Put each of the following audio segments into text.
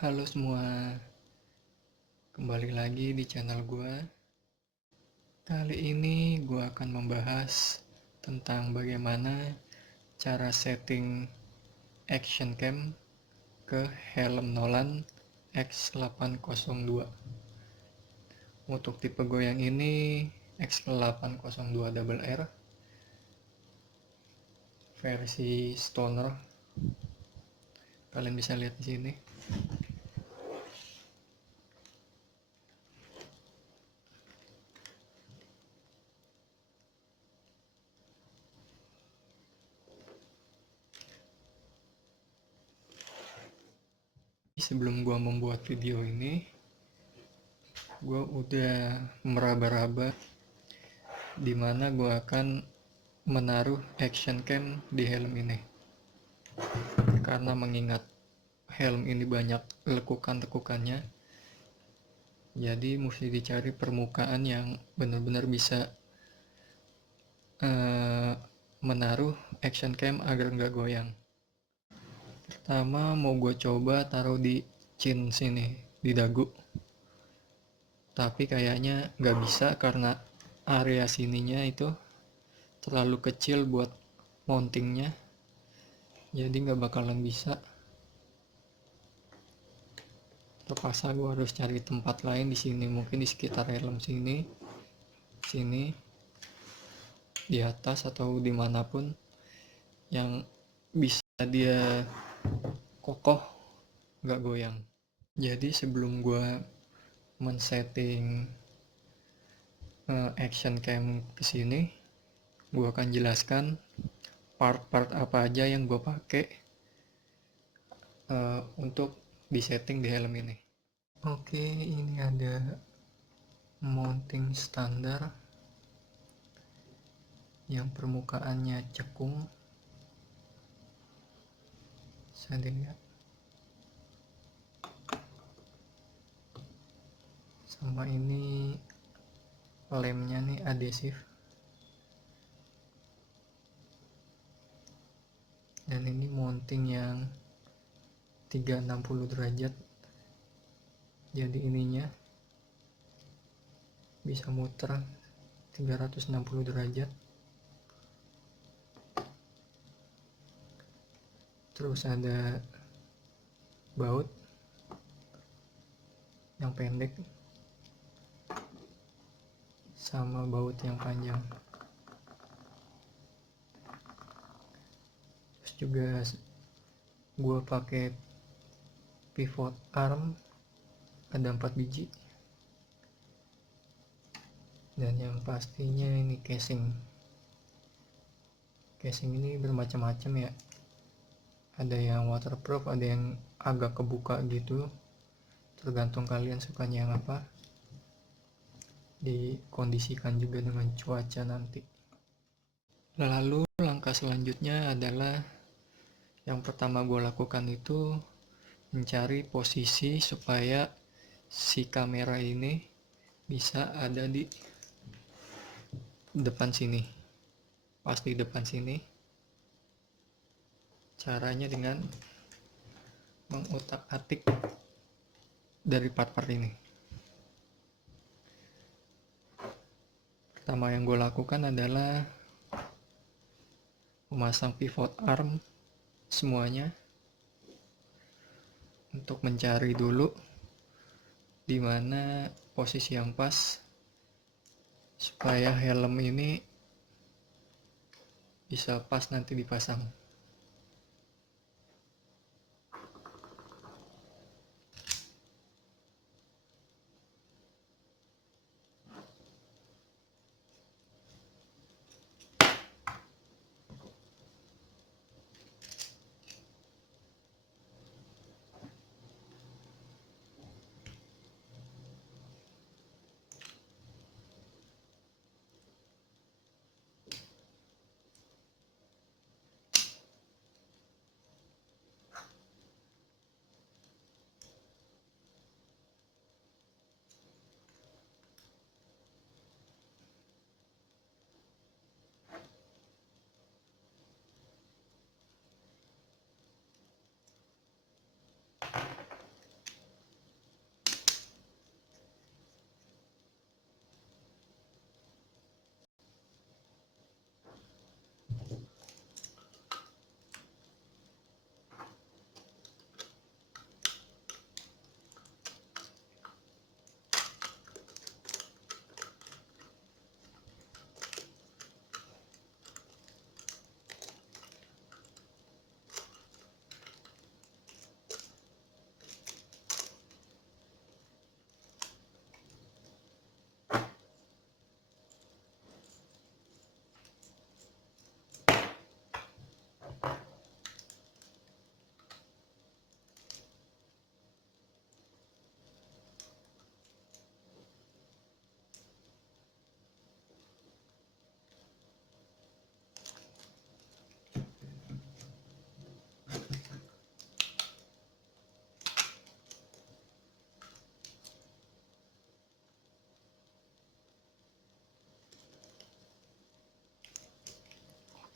Halo semua, kembali lagi di channel gue. Kali ini gue akan membahas tentang bagaimana cara setting action cam ke helm Nolan X802. Untuk tipe gue yang ini X802RR versi stoner. Kalian bisa lihat di sini. Sebelum gue membuat video ini, gue udah meraba-raba dimana gue akan menaruh action cam di helm ini, karena mengingat helm ini banyak lekukan-lekukannya, jadi mesti dicari permukaan yang benar-benar bisa menaruh action cam agar nggak goyang. Pertama mau gue coba taruh di chin sini, di dagu, tapi kayaknya nggak bisa karena area sininya itu terlalu kecil buat mountingnya, jadi nggak bakalan bisa. Terpaksa gue harus cari tempat lain di sini, mungkin di sekitar helm sini, di atas atau dimanapun yang bisa dia kokoh, nggak goyang. Jadi sebelum gue men-setting action cam ke sini, gue akan jelaskan part-part apa aja yang gue pakai untuk disetting di helm ini. Oke, ini ada mounting standar yang permukaannya cekung, bisa dilihat, sama ini lemnya nih adhesif, dan ini mounting yang 360 derajat, jadi ininya bisa muter 360 derajat. Terus ada baut yang pendek sama baut yang panjang. Terus juga gue pakai pivot arm, ada 4 biji, dan yang pastinya ini casing ini bermacam-macam ya, ada yang waterproof, ada yang agak kebuka gitu, tergantung kalian sukanya yang apa, dikondisikan juga dengan cuaca nanti. Lalu langkah selanjutnya adalah, yang pertama gue lakukan itu mencari posisi supaya si kamera ini bisa ada di depan sini, pas di depan sini. Caranya dengan mengutak-atik dari part-part ini. Pertama yang gue lakukan adalah memasang pivot arm semuanya, untuk mencari dulu di mana posisi yang pas supaya helm ini bisa pas nanti dipasang.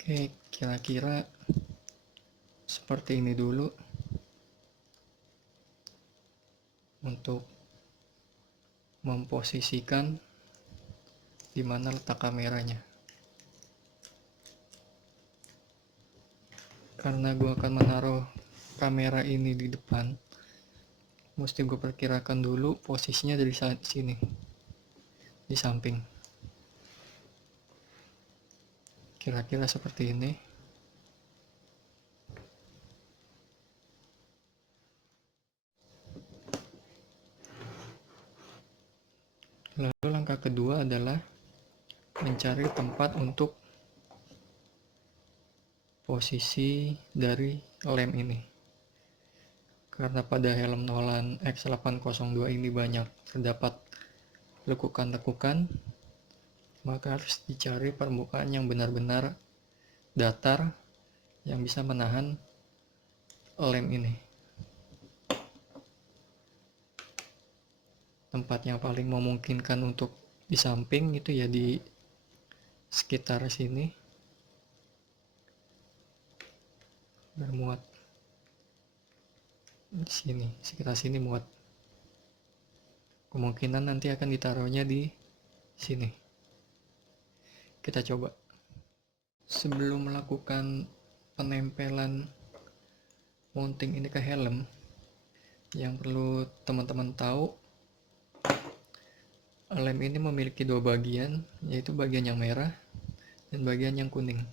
Oke, kira-kira seperti ini dulu untuk memposisikan di mana letak kameranya. Karena gue akan menaruh kamera ini di depan, mesti gue perkirakan dulu posisinya dari sini, di samping. Kira-kira seperti ini. Lalu langkah kedua adalah mencari tempat untuk posisi dari lem ini. Karena pada helm Nolan X802 ini banyak terdapat lekukan-lekukan, maka harus dicari permukaan yang benar-benar datar yang bisa menahan lem ini. Tempat yang paling memungkinkan untuk di samping itu ya di sekitar sini, bermuat di sini, sekitar sini muat. Kemungkinan nanti akan ditaruhnya di sini. Kita coba. Sebelum melakukan penempelan mounting ini ke helm, yang perlu teman-teman tahu, lem ini memiliki dua bagian, yaitu bagian yang merah dan bagian yang kuning.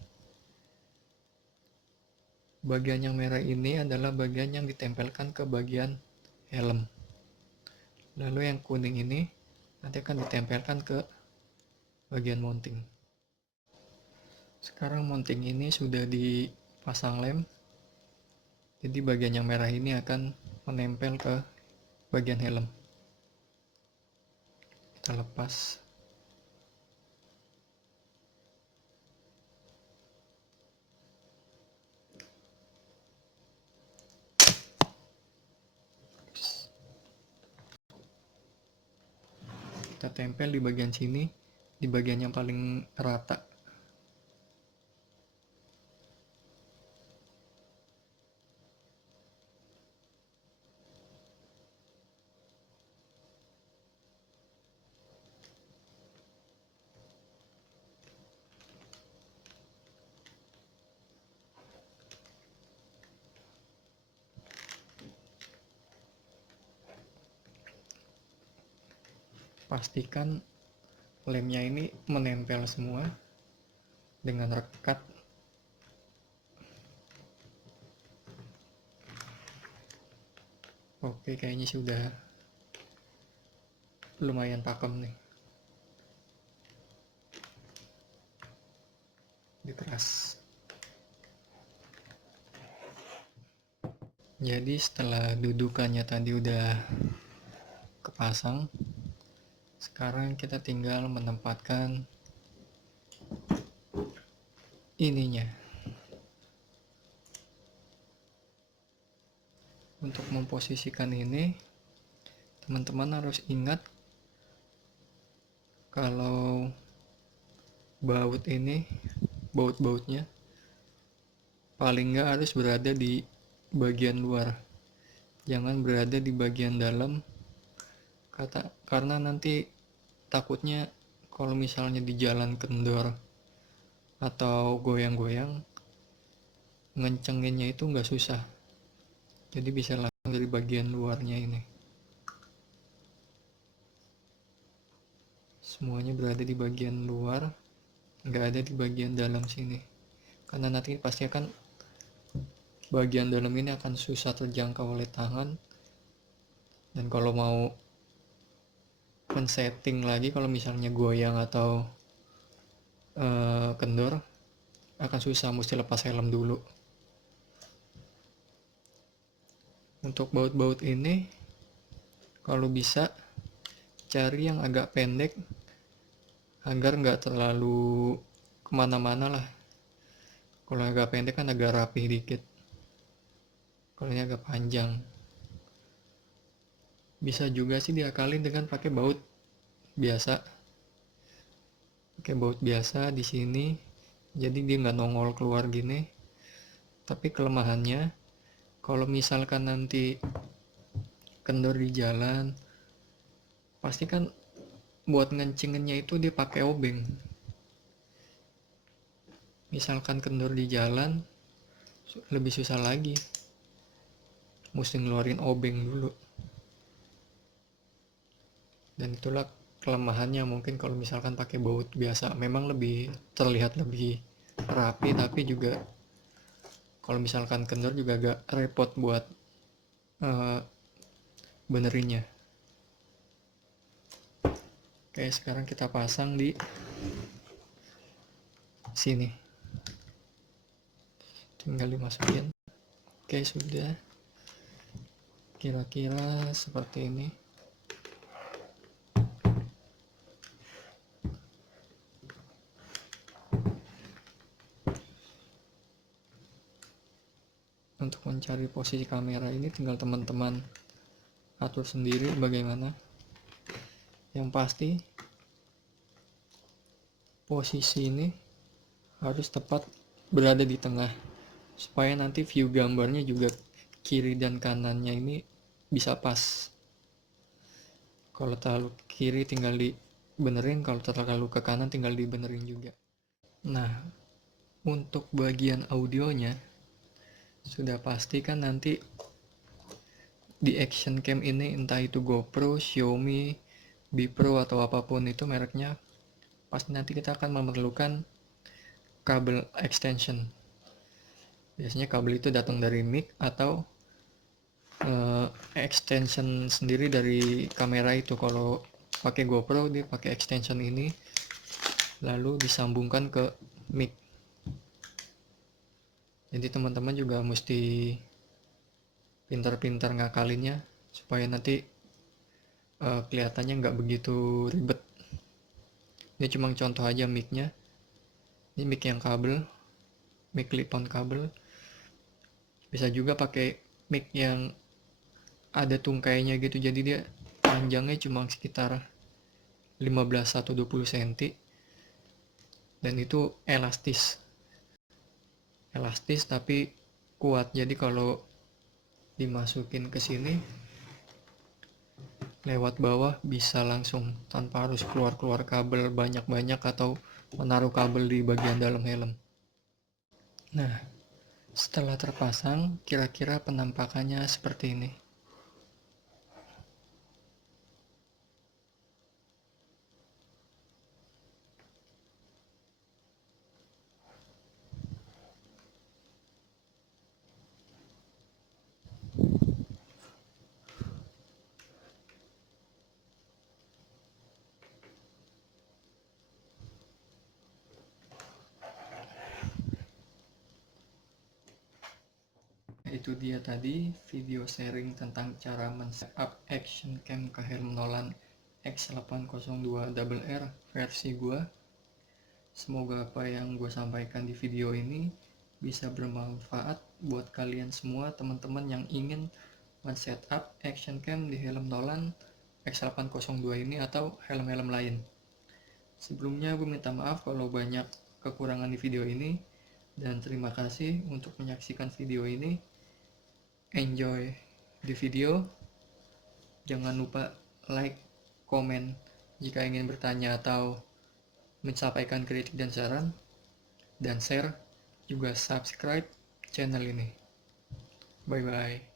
Bagian yang merah ini adalah bagian yang ditempelkan ke bagian helm. Lalu yang kuning ini nanti akan ditempelkan ke bagian mounting. Sekarang mounting ini sudah dipasang lem, jadi bagian yang merah ini akan menempel ke bagian helm. Kita lepas. Kita tempel di bagian sini, di bagian yang paling rata. Pastikan lemnya ini menempel semua dengan rekat. Oke, kayaknya sudah lumayan pakem nih. Dikeras. Jadi setelah dudukannya tadi udah kepasang, sekarang kita tinggal menempatkan ininya. Untuk memposisikan ini, teman-teman harus ingat kalau baut-bautnya paling nggak harus berada di bagian luar, jangan berada di bagian dalam, karena nanti takutnya kalau misalnya di jalan kendor atau goyang-goyang, ngencenginnya itu nggak susah, jadi bisa langsung dari bagian luarnya ini. Semuanya berada di bagian luar, nggak ada di bagian dalam sini, karena nanti pasti akan bagian dalam ini akan susah terjangkau oleh tangan. Dan kalau mau men-setting lagi, kalau misalnya goyang atau kendor, akan susah, mesti lepas helm dulu. Untuk baut-baut ini, kalau bisa cari yang agak pendek agar nggak terlalu kemana-mana lah. Kalau agak pendek kan agak rapih dikit, kalau ini agak panjang. Bisa juga sih diakalin dengan pakai baut biasa. Pakai baut biasa di sini, jadi dia nggak nongol keluar gini. Tapi kelemahannya, kalau misalkan nanti kendor di jalan, pasti kan buat ngencinginnya itu dia pakai obeng. Misalkan kendor di jalan, lebih susah lagi, mesti ngeluarin obeng dulu. Dan itulah kelemahannya. Mungkin kalau misalkan pakai baut biasa memang lebih terlihat lebih rapi, tapi juga kalau misalkan kendor juga agak repot buat benerinnya. Oke, sekarang kita pasang di sini, tinggal dimasukin. Oke, sudah kira-kira seperti ini. Untuk mencari posisi kamera ini tinggal teman-teman atur sendiri bagaimana. Yang pasti posisi ini harus tepat berada di tengah, supaya nanti view gambarnya juga kiri dan kanannya ini bisa pas. Kalau terlalu kiri tinggal dibenerin, kalau terlalu ke kanan tinggal dibenerin juga. Nah, untuk bagian audionya sudah pasti kan nanti di action cam ini, entah itu GoPro, Xiaomi, Bipro atau apapun itu mereknya, pasti nanti kita akan memerlukan kabel extension. Biasanya kabel itu datang dari mic atau extension sendiri dari kamera itu. Kalau pakai GoPro dia pakai extension ini, lalu disambungkan ke mic. Jadi teman-teman juga mesti pintar-pintar ngakalinnya supaya nanti kelihatannya nggak begitu ribet. Ini cuma contoh aja mic-nya. Ini mic yang kabel, mic clip-on kabel. Bisa juga pakai mic yang ada tungkainya gitu, jadi dia panjangnya cuma sekitar 15 atau 20 cm, dan itu elastis tapi kuat. Jadi kalau dimasukin ke sini lewat bawah bisa langsung tanpa harus keluar kabel banyak-banyak atau menaruh kabel di bagian dalam helm. Nah, setelah terpasang kira-kira penampakannya seperti ini. Itu dia tadi video sharing tentang cara men-setup action cam ke helm Nolan X802RR versi gua. Semoga apa yang gua sampaikan di video ini bisa bermanfaat buat kalian semua, teman-teman yang ingin men-setup action cam di helm Nolan X802 ini atau helm-helm lain. Sebelumnya gue minta maaf kalau banyak kekurangan di video ini, dan terima kasih untuk menyaksikan video ini. Enjoy di video. Jangan lupa like, komen jika ingin bertanya atau menyampaikan kritik dan saran, dan share juga subscribe channel ini. Bye bye.